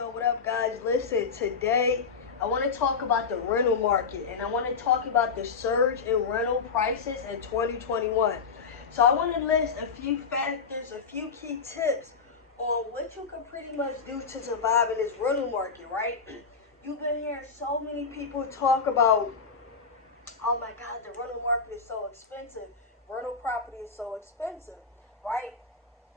Yo, what up, guys? Listen, today I want to talk about the rental market and I want to talk about the surge in rental prices in 2021. So, I want to list a few factors, a few key tips on what you can pretty much do to survive in this rental market, right? You've been hearing so many people talk about, oh my God, the rental market is so expensive, rental property is so expensive, right?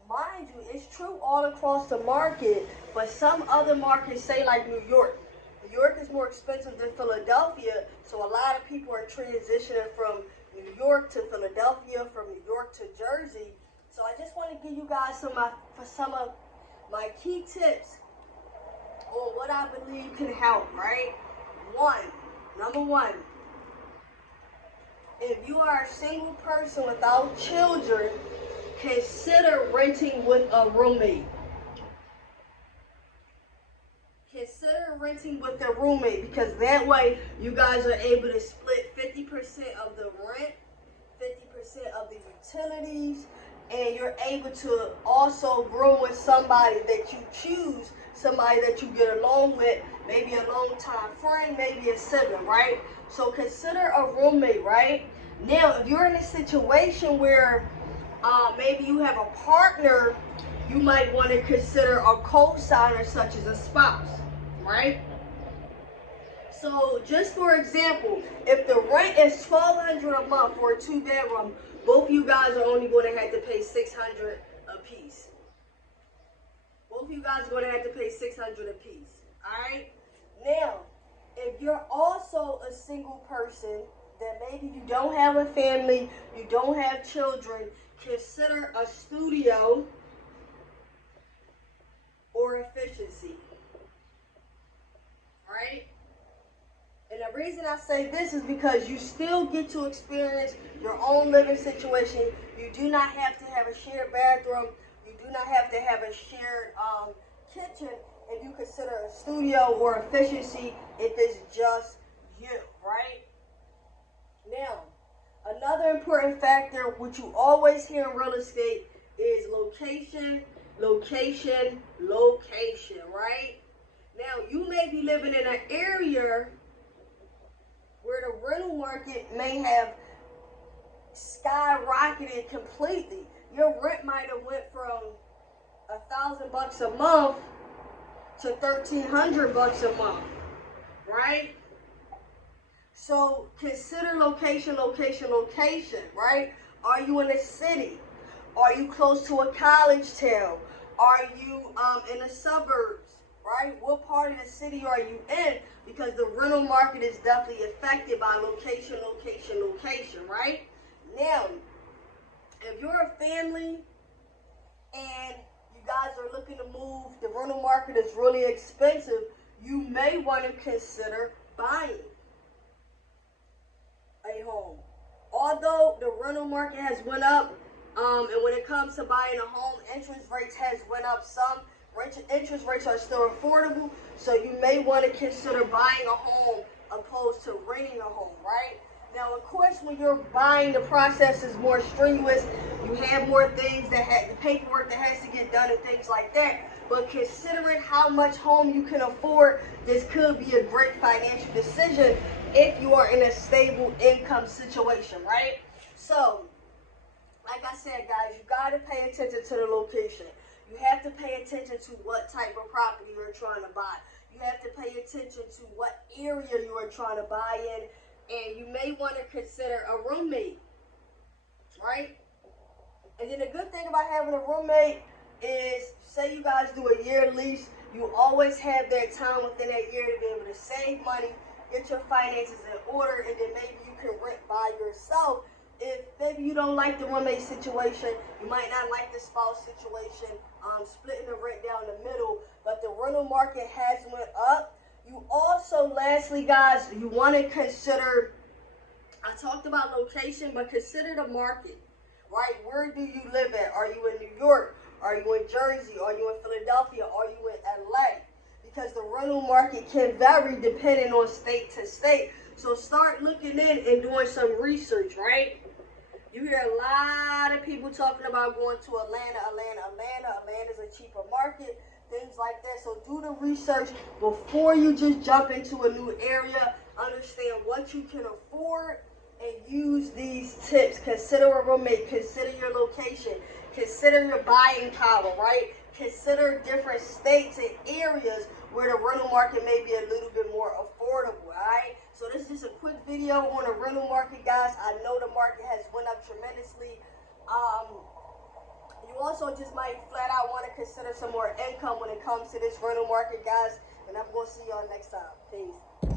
Mind you, it's true all across the market, but some other markets, say like New York. New York is more expensive than Philadelphia, so a lot of people are transitioning from New York to Philadelphia, from New York to Jersey. So I just want to give you guys some of my key tips on what I believe can help, right? Number one, if you are a single person without children, consider renting with a roommate. Consider renting with a roommate because that way you guys are able to split 50% of the rent, 50% of the utilities, and you're able to also room with somebody that you choose, somebody that you get along with, maybe a long-time friend, maybe a sibling, right? So consider a roommate, right? Now, if you're in a situation where maybe you have a partner, you might want to consider a co-signer such as a spouse, right? So just for example, if the rent is $1,200 a month for a 2-bedroom, both of you guys are only going to have to pay $600 a piece. Both of you guys are going to have to pay $600 a piece, all right? Now, if you're also a single person, that maybe you don't have a family, you don't have children, consider a studio or efficiency, right? And the reason I say this is because you still get to experience your own living situation. You do not have to have a shared bathroom. You do not have to have a shared kitchen if you consider a studio or efficiency if it's just you, right? Now, another important factor, which you always hear in real estate, is location, location, location, right? Now, you may be living in an area where the rental market may have skyrocketed completely. Your rent might have went from $1,000 a month to $1,300 a month, right? So consider location, location, location, right? Are you in a city? Are you close to a college town? Are you in the suburbs, right? What part of the city are you in? Because the rental market is definitely affected by location, location, location, right? Now, if you're a family and you guys are looking to move, the rental market is really expensive, you may want to consider buying a home. Although the rental market has went up, and when it comes to buying a home, interest rates has went up some. Interest rates are still affordable, so you may want to consider buying a home opposed to renting a home, right? Now, of course, when you're buying, the process is more strenuous. You have more things the paperwork that has to get done and things like that. But considering how much home you can afford, this could be a great financial decision if you are in a stable income situation, right? So, like I said, guys, you got to pay attention to the location. You have to pay attention to what type of property you're trying to buy. You have to pay attention to what area you are trying to buy in. And you may want to consider a roommate, right? And then the good thing about having a roommate is, say you guys do a year lease, you always have that time within that year to be able to save money, get your finances in order, and then maybe you can rent by yourself. If maybe you don't like the roommate situation, you might not like the spouse situation, splitting the rent down the middle, but the rental market has went up. You also, lastly, guys, you want to consider, I talked about location, but consider the market, right? Where do you live at? Are you in New York? Are you in Jersey? Are you in Philadelphia? Are you in LA? Because the rental market can vary depending on state to state. So start looking in and doing some research, right? You hear a lot of people talking about going to Atlanta. Atlanta's a cheaper market. things like that. So do the research before you just jump into a new area. Understand what you can afford and use these tips. Consider a roommate, consider your location, consider your buying power, right? Consider different states and areas where the rental market may be a little bit more affordable, all right? So this is just a quick video on the rental market, guys. I know the market has went up tremendously. You also just might flat out want to consider some more income when it comes to this rental market, guys. And I'm going to see y'all next time. Peace.